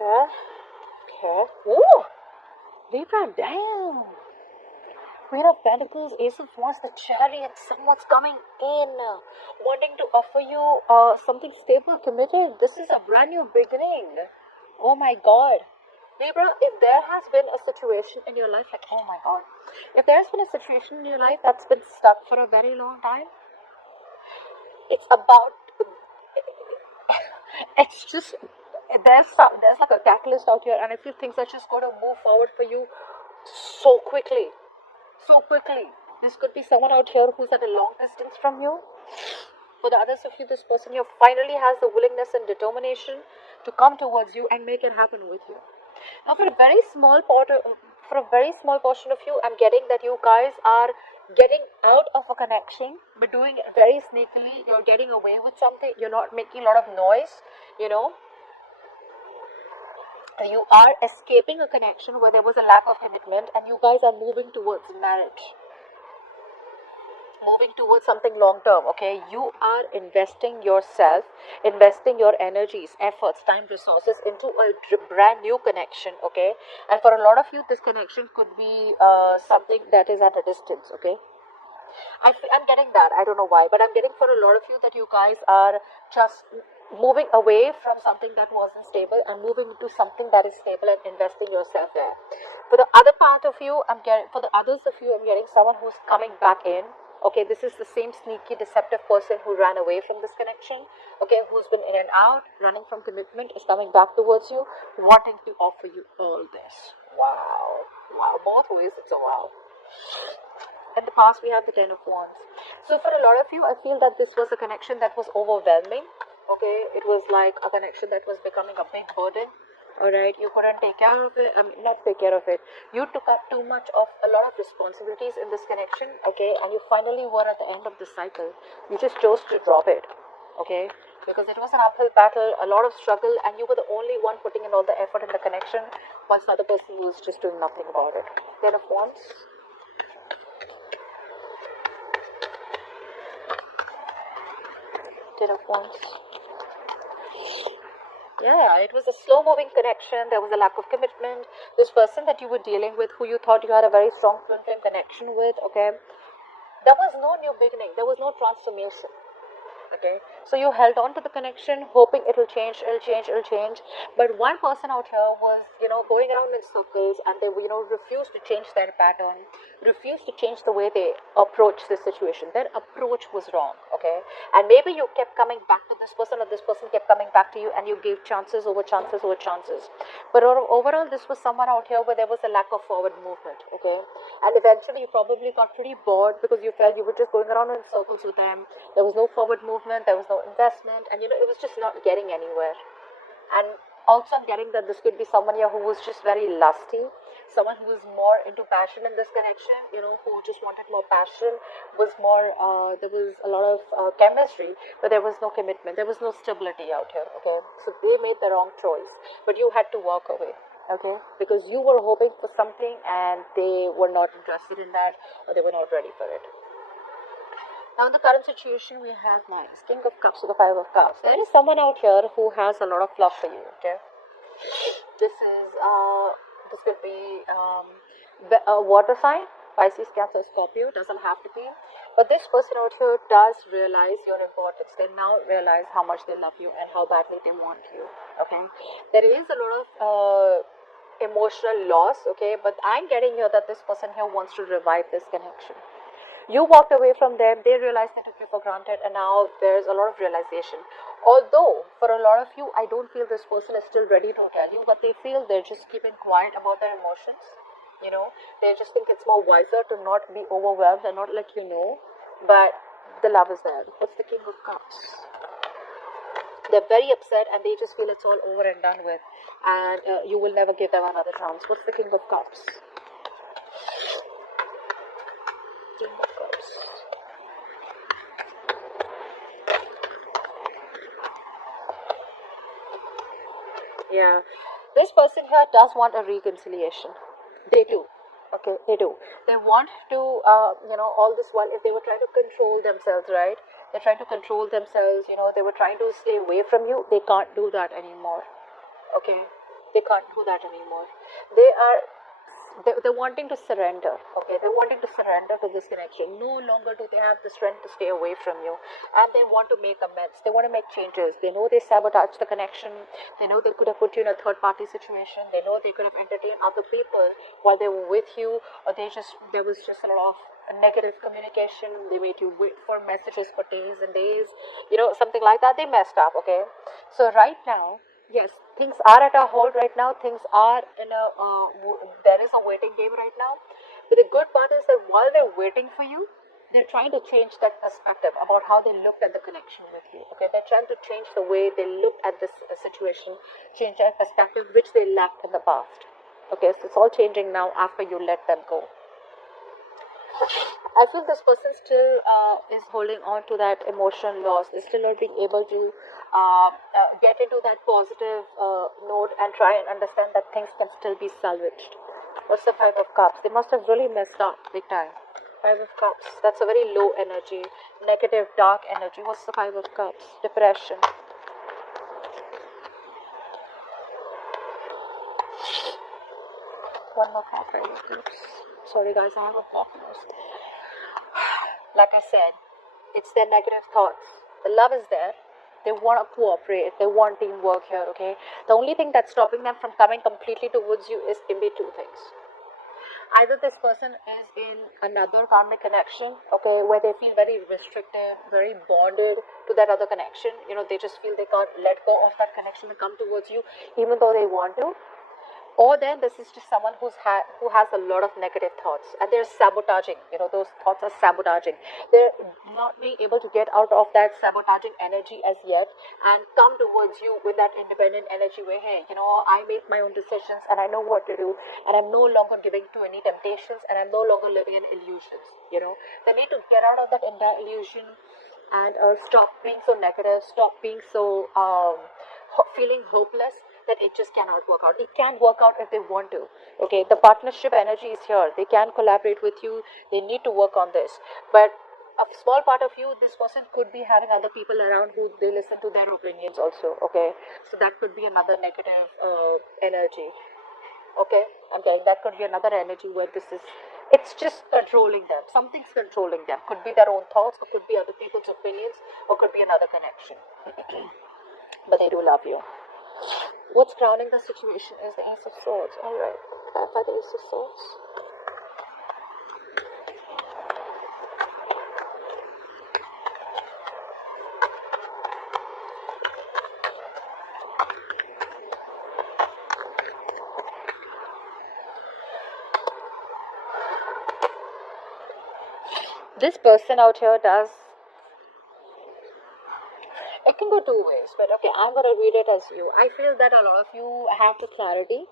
Okay. Okay. Ooh! Libra, damn! Queen of Pentacles, Ace of Wands, the Chariot, someone's coming in, wanting to offer you something stable, committed. This is a brand new beginning. Oh my god. Libra, if there has been a situation in your life, like, oh my god, if there's been a situation in your life that's been stuck for a very long time, it's about, it's just, there's like a catalyst out here, and I feel things are just going to move forward for you so quickly. So quickly. This could be someone out here who's at a long distance from you. For the others of you, this person here finally has the willingness and determination to come towards you and make it happen with you. Now, for a very small portion of you, I'm getting that you guys are getting out of a connection, but doing it very sneakily. You're getting away with something. You're not making a lot of noise. You are escaping a connection where there was a lack of commitment, and you guys are moving towards marriage, moving towards something long term. Okay, you are investing yourself, investing your energies, efforts, time, resources into a brand new connection. Okay, and for a lot of you, this connection could be something that is at a distance. Okay, I'm getting that. I don't know why, but I'm getting for a lot of you that you guys are just moving away from something that wasn't stable and moving into something that is stable and investing yourself there. For the other part of you, for the others of you, I'm getting someone who's coming back in. Okay, this is the same sneaky, deceptive person who ran away from this connection. Okay, who's been in and out, running from commitment, is coming back towards you, wanting to offer you all this. Wow. Wow, both ways it's a wow. In the past, we have the Ten of Wands. So for a lot of you, I feel that this was a connection that was overwhelming. Okay, it was like a connection that was becoming a big burden. Alright, you couldn't take care of it. Not take care of it. You took up too much of a lot of responsibilities in this connection. Okay, and you finally were at the end of the cycle. You just chose to drop it. Okay, because it was an uphill battle, a lot of struggle, and you were the only one putting in all the effort in the connection, whilst the other person was just doing nothing about it. Ten of Wands. Ten of Wands. Yeah, it was a slow-moving connection. There was a lack of commitment. This person that you were dealing with, who you thought you had a very strong twin flame connection with, okay, there was no new beginning. There was no transformation. Okay, so you held on to the connection, hoping it'll change. But one person out here was, going around in circles, and they, refused to change their pattern, refused to change the way they approach the situation. Their approach was wrong. Okay, and maybe you kept coming back to this person, or this person kept coming back to you, and you gave chances over chances over chances. But overall, this was someone out here where there was a lack of forward movement. Okay, and eventually you probably got pretty bored because you felt you were just going around in circles with them. There was no forward movement, there was no investment, and it was just not getting anywhere. And also, I'm getting that this could be someone here who was just very lusty, someone who was more into passion in this connection, who just wanted more passion, was more, there was a lot of chemistry, but there was no commitment, there was no stability out here. Okay, so they made the wrong choice, but you had to walk away. Okay, because you were hoping for something and they were not interested in that, or they were not ready for it. Now, in the current situation, we have Nice, King of Cups with the Five of Cups. There is someone out here who has a lot of love for you. Okay, this could be a water sign, Pisces, Cancer, Scorpio. Doesn't have to be, but this person out here does realize your importance. They now realize how much they love you and how badly they want you. Okay, there is a lot of emotional loss. Okay, but I'm getting here that this person here wants to revive this connection. You walked away from them, they realized they took you for granted, and now there's a lot of realization. Although, for a lot of you, I don't feel this person is still ready to tell you, but they feel they're just keeping quiet about their emotions. They just think it's more wiser to not be overwhelmed and not let you know, but the love is there. What's the King of Cups? They're very upset and they just feel it's all over and done with, and you will never give them another chance. What's the King of Cups? King of Cups. Yeah, this person here does want a reconciliation. They do. Okay, they do. They want to, all this while, if they were trying to control themselves, right? They're trying to control themselves, they were trying to stay away from you. They can't do that anymore. Okay. They can't do that anymore. They're wanting to surrender. Okay, they're wanting to surrender to this connection. No longer do they have the strength to stay away from you, and they want to make amends. They want to make changes. They know they sabotaged the connection. They know they could have put you in a third party situation. They know they could have entertained other people while they were with you, or there was just a lot of negative communication. They made you wait for messages for days and days, something like that. They messed up. Okay, so right now, yes, things are at a hold right now. Things are in there is a waiting game right now. But the good part is that while they're waiting for you, they're trying to change that perspective about how they looked at the connection with you. Okay, they're trying to change the way they looked at this situation, change their perspective, which they lacked in the past. Okay, so it's all changing now after you let them go. I feel this person still is holding on to that emotional loss. Is still not being able to get into that positive note and try and understand that things can still be salvaged. What's the Five of Cups? They must have really messed up big time. Five of Cups. That's a very low energy, negative, dark energy. What's the Five of Cups? Depression. One more card, Five of Cups. Sorry guys, I have a blocked nose. Like I said, it's their negative thoughts. The love is there. They want to cooperate. They want teamwork here, okay? The only thing that's stopping them from coming completely towards you can be two things. Either this person is in another karmic connection, okay, where they feel very restricted, very bonded to that other connection. They just feel they can't let go of that connection and come towards you, even though they want to. Or then this is just someone who has a lot of negative thoughts, and they're sabotaging. Those thoughts are sabotaging. They're not being able to get out of that sabotaging energy as yet and come towards you with that independent energy where, hey, I make my own decisions and I know what to do, and I'm no longer giving to any temptations, and I'm no longer living in illusions. They need to get out of that entire illusion and stop being so negative, stop being so feeling hopeless, that it just cannot work out. It can work out if they want to. Okay, the partnership energy is here. They can collaborate with you. They need to work on this. But a small part of you, this person could be having other people around who they listen to their opinions also. Okay, so that could be another negative energy. Okay, that could be another energy where it's just controlling them. Something's controlling them. Could be their own thoughts, or could be other people's opinions, or could be another connection. But they do love you. What's crowning the situation is the Ace of Swords. Alright, clarify the Ace of Swords. This person out here does. It can go two ways, but okay, I'm going to read it as you. I feel that a lot of you have the clarity.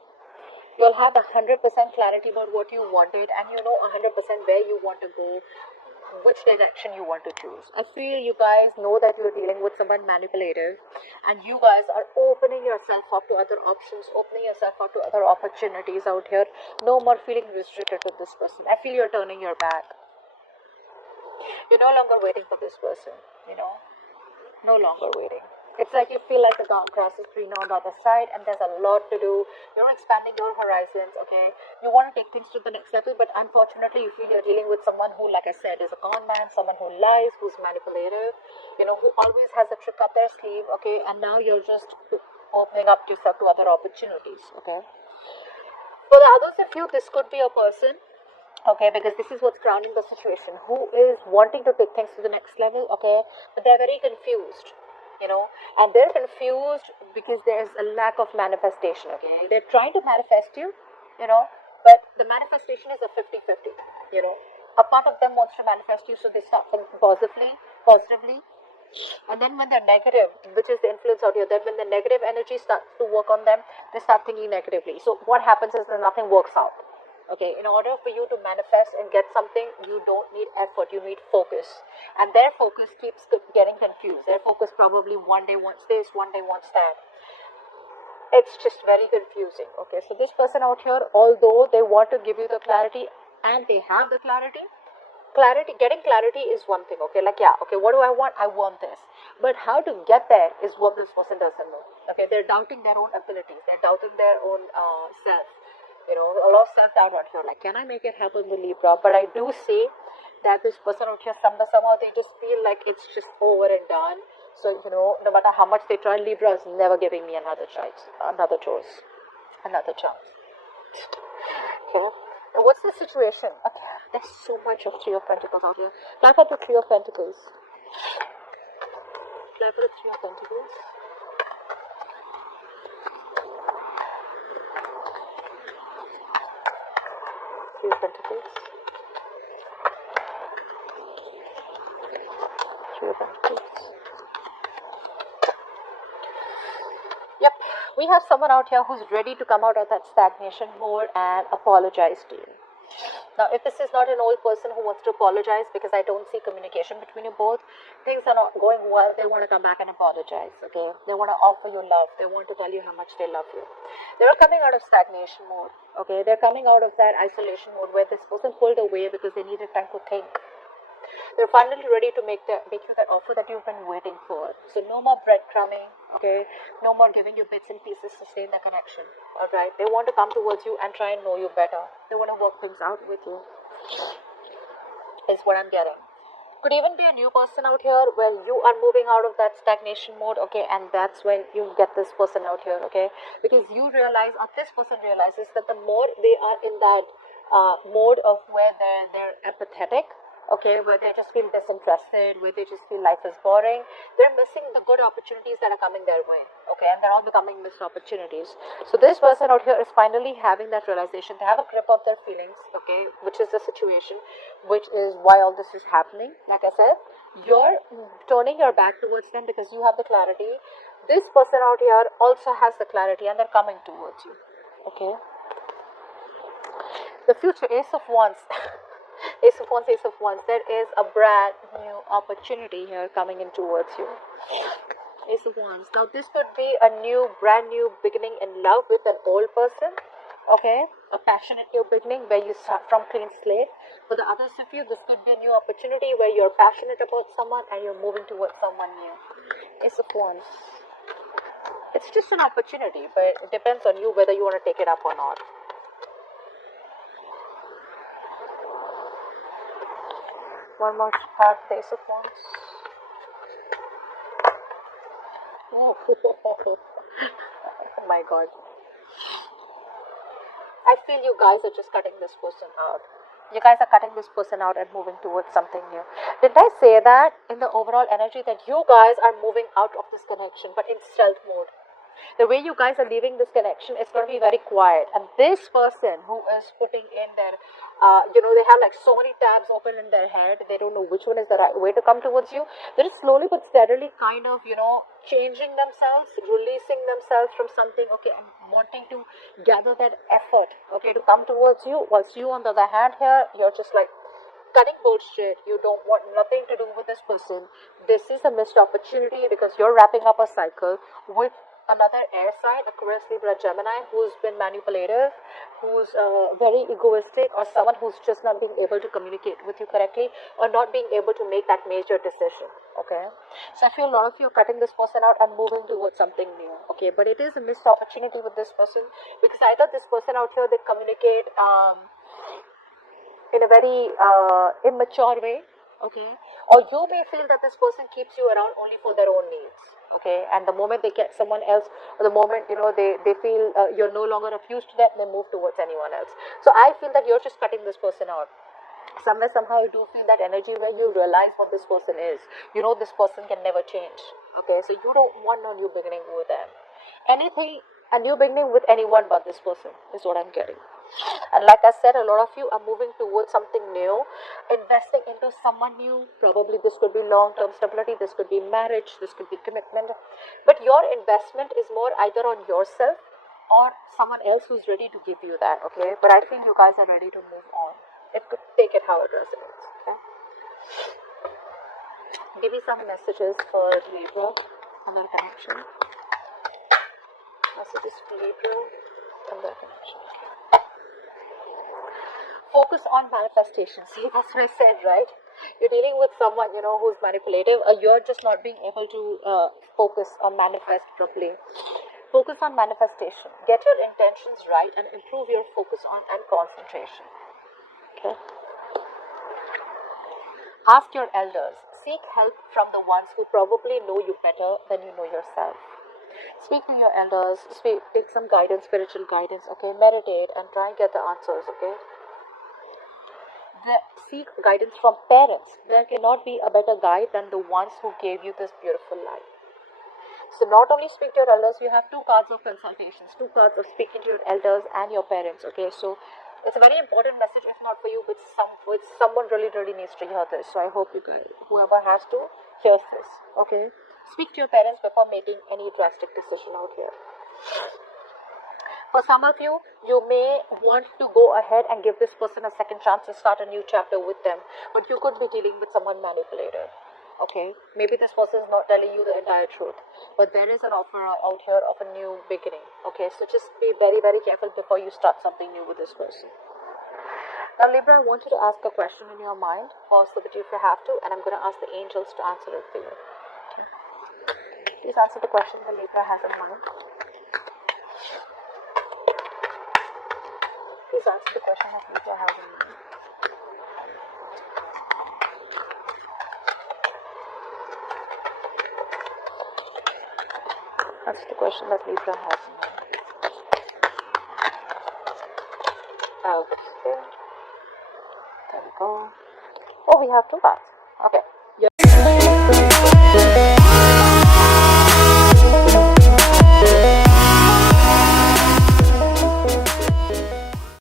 You'll have 100% clarity about what you wanted, and 100% where you want to go, which direction you want to choose. I feel you guys know that you're dealing with someone manipulative, and you guys are opening yourself up to other options, opening yourself up to other opportunities out here. No more feeling restricted to this person. I feel you're turning your back. You're no longer waiting for this person, no longer waiting. It's like you feel like the grass is greener on the other side, and there's a lot to do. You're expanding your horizons, okay? You want to take things to the next level, but unfortunately you feel you're dealing with someone who, like I said, is a con man, someone who lies, who's manipulative, who always has a trick up their sleeve, okay? And now you're just opening up yourself to other opportunities, okay? For the others of you, this could be a person, okay, because this is what's grounding the situation, who is wanting to take things to the next level, okay, but they're very confused, and they're confused because there's a lack of manifestation, okay. They're trying to manifest you, but the manifestation is a 50-50, a part of them wants to manifest you, so they start thinking positively, and then when they're negative, which is the influence out here, then when the negative energy starts to work on them, they start thinking negatively. So what happens is that nothing works out. Okay, in order for you to manifest and get something, you don't need effort, you need focus. And their focus keeps getting confused. Their focus probably one day wants this, one day wants that. It's just very confusing. Okay, so this person out here, although they want to give you the clarity and they have the getting clarity is one thing. Okay, like, yeah, okay, what do I want? I want this. But how to get there is what this person doesn't know. Okay, they're doubting their own abilities. They're doubting their own self. You know, a lot of self-doubt out here. Like, can I make it happen with Libra? But I do see that this person out here, somehow they just feel like it's just over and done. So, you know, no matter how much they try, Libra is never giving me another chance, another choice, another chance. Okay. Now, what's the situation? Okay. There's so much of Three of Pentacles out here. Apply for the Three of Pentacles. Apply for the Three of Pentacles. Three of Pentacles. Three of Pentacles. Yep, we have someone out here who's ready to come out of that stagnation mode and apologize to you. Now, if this is not an old person who wants to apologize, because I don't see communication between you both, things are not going well, they want to come back and apologize, okay? They want to offer you love. They want to tell you how much they love you. They're coming out of stagnation mode, okay? They're coming out of that isolation mode where this person pulled away because they needed time to think. They're finally ready to make you that offer that you've been waiting for. So no more breadcrumbing, okay? No more giving you bits and pieces to stay in the connection, alright? They want to come towards you and try and know you better. They want to work things out with you, is what I'm getting. Could even be a new person out here where you are moving out of that stagnation mode, okay? And that's when you get this person out here, okay? Because you realize, or this person realizes that the more they are in that mode of where they're apathetic, okay, where they just feel disinterested, where they just feel life is boring, they're missing the good opportunities that are coming their way, okay, and they're all becoming missed opportunities. So this person out here is finally having that realization. They have a grip of their feelings, okay, which is the situation, which is why all this is happening. Like I said, you're turning your back towards them because you have the clarity. This person out here also has the clarity and they're coming towards you, okay. The future, Ace of Wands. Ace of Wands, Ace of Wands. There is a brand new opportunity here coming in towards you. Ace of Wands. Now, this could be a brand new beginning in love with an old person. Okay, a passionate new beginning where you start from clean slate. For the others of you, this could be a new opportunity where you're passionate about someone and you're moving towards someone new. Ace of Wands. It's just an opportunity, but it depends on you whether you want to take it up or not. One more card, Ace of Wands. Oh my God. I feel you guys are just cutting this person out. You guys are cutting this person out and moving towards something new. Didn't I say that in the overall energy that you guys are moving out of this connection but in stealth mode? The way you guys are leaving this connection is going to be very quiet. And this person who is putting in their, they have like so many tabs open in their head. They don't know which one is the right way to come towards you. They're just slowly but steadily kind of, changing themselves, releasing themselves from something, okay, and wanting to gather that effort, okay, to come towards you. Whilst you, on the other hand here, you're just like cutting bullshit. You don't want nothing to do with this person. This is a missed opportunity because you're wrapping up a cycle with another air sign, Aquarius, Libra, Gemini, who's been manipulative, who's very egoistic, or someone who's just not being able to communicate with you correctly, or not being able to make that major decision, okay? So I feel a lot of you are cutting this person out and moving towards something new, okay? But it is a missed opportunity with this person, because either this person out here, they communicate in a very immature way, okay? Or you may feel that this person keeps you around only for their own needs, okay? And the moment they get someone else, or the moment, they feel you're no longer of use to them, they move towards anyone else. So I feel that you're just cutting this person out. Somewhere, somehow, you do feel that energy where you realize what this person is. This person can never change, okay? So you don't want a new beginning with them. A new beginning with anyone but this person is what I'm getting. And like I said, a lot of you are moving towards something new, investing into someone new. Probably this could be long-term stability, this could be marriage, this could be commitment. But your investment is more either on yourself or someone else who's ready to give you that, okay? But I feel you guys are ready to move on. It could take it how it resonates, okay? Give me some messages for Libra and their connection. Messages for Libra and their connection. Focus on manifestation. See, that's what I said, right? You're dealing with someone, who's manipulative, or you're just not being able to focus or manifest properly. Focus on manifestation. Get your intentions right and improve your focus on and concentration. Okay. Ask your elders. Seek help from the ones who probably know you better than you know yourself. Speak to your elders. Take some guidance, spiritual guidance. Okay. Meditate and try and get the answers. Okay. Seek guidance from parents. There cannot be a better guide than the ones who gave you this beautiful life. So not only speak to your elders, you have two cards of consultations, two cards of speaking to your elders and your parents. Okay, so it's a very important message, if not for you, but someone really, really needs to hear this. So I hope you guys, whoever has to, hears this. Okay, speak to your parents before making any drastic decision out here. For some of you, you may want to go ahead and give this person a second chance and start a new chapter with them, but you could be dealing with someone manipulated. Okay, maybe this person is not telling you the entire truth, but there is an offer out here of a new beginning. Okay, so just be very, very careful before you start something new with this person. Now, Libra, I want you to ask a question in your mind. Pause the video if you have to, and I'm going to ask the angels to answer it for you. Okay. Please answer the question that Libra has in mind. Please answer the question that Libra has in mind. That's the question that Libra has in mind. Okay. There we go. Oh, we have two cards. Okay.